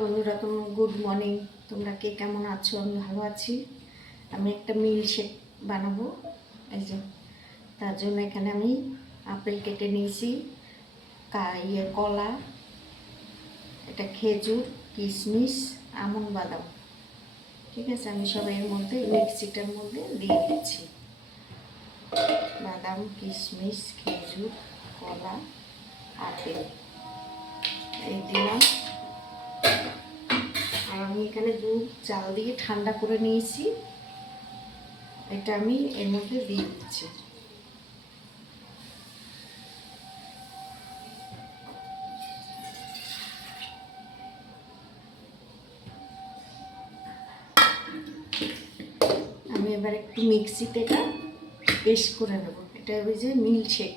বন্ধুরা, good morning. তোমরা কে কেমন আছো? আমি ভালো আছি। আমি একটা মিল্ক শেক বানাবো। এই যে তার জন্য এখানে আমি আপেল কেটে নিয়েছি, কলা, এটা খেজুর, কিশমিশ, আমন্ড, বাদাম। ঠিক আছে, আমি সব এর মধ্যে মিক্সিটার মধ্যে দিয়ে দিচ্ছি। বাদাম, কিশমিশ, খেজুর, কলা, আপেল এই দিলাম। আর আমি এখানে দুধ চাল দিয়ে ঠান্ডা করে নিয়েছি, এটা আমি এর মধ্যে দিয়ে দিচ্ছি। আমি এবার একটু মিক্সিতে এটা পেস্ট করে নেব। এটা ওই যে মিল্ক শেক।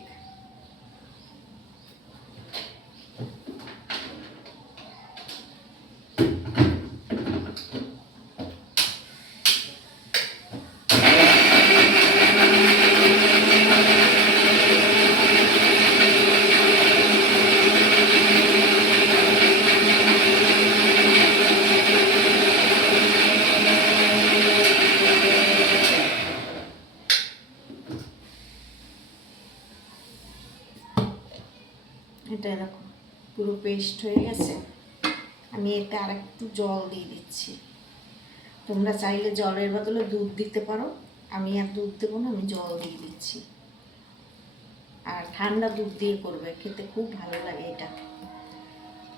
এটা দেখো পুরো পেস্ট হয়ে গেছে। আমি এতে আর একটু জল দিয়ে দিচ্ছি। তোমরা চাইলে জলের বদলে দুধ দিতে পারো। আমি আর দুধ দেবো না, আমি জল দিয়ে দিচ্ছি। আর ঠান্ডা দুধ দিয়ে করবে, খেতে খুব ভালো লাগে এটা।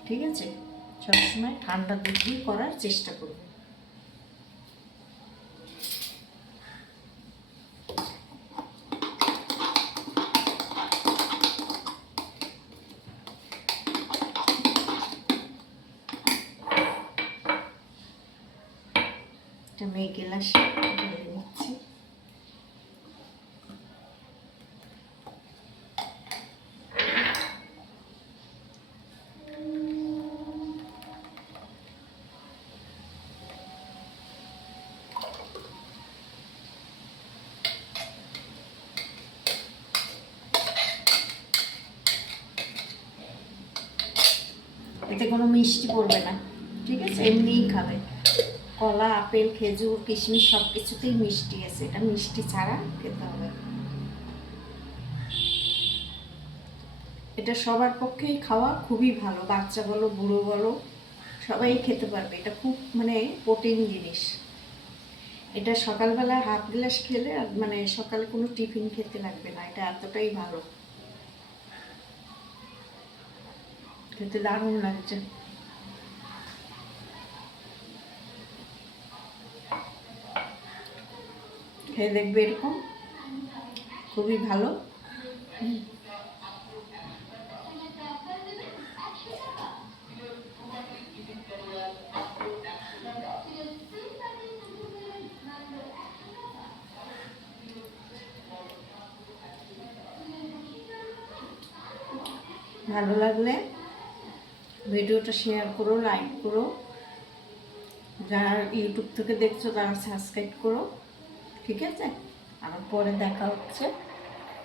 ঠিক আছে, সবসময় ঠান্ডা দুধ দিয়ে করার চেষ্টা করবে। আমি এই গ্লাস ঢেলে নিচ্ছি। এতে কোনো মিষ্টি পড়বে না, ঠিক আছে, এমনিই খাবে। কলা, আপেল, খেজুর, কিশমিশ সব কিছুতেই মিষ্টি আছে, এটা মিষ্টি ছাড়া খেতে হবে। এটা সবার পক্ষেই খাওয়া খুবই ভালো, বাচ্চা বলো বুড়ো বলো সবাই খেতে পারবে। এটা খুব প্রোটিন জিনিস। এটা সকালবেলা হাফ গ্লাস খেলে সকালে কোনো টিফিন খেতে লাগবে না, এটা এতটাই ভালো, খেতে দারুণ লাগছে। খেয়ে দেখবে, এরকম খুবই ভালো। ভালো লাগলে ভিডিওটা শেয়ার করো, লাইক করো। যারা ইউটিউব থেকে দেখছো তারা সাবস্ক্রাইব করো। ঠিক আছে, আবার পরে দেখা হচ্ছে।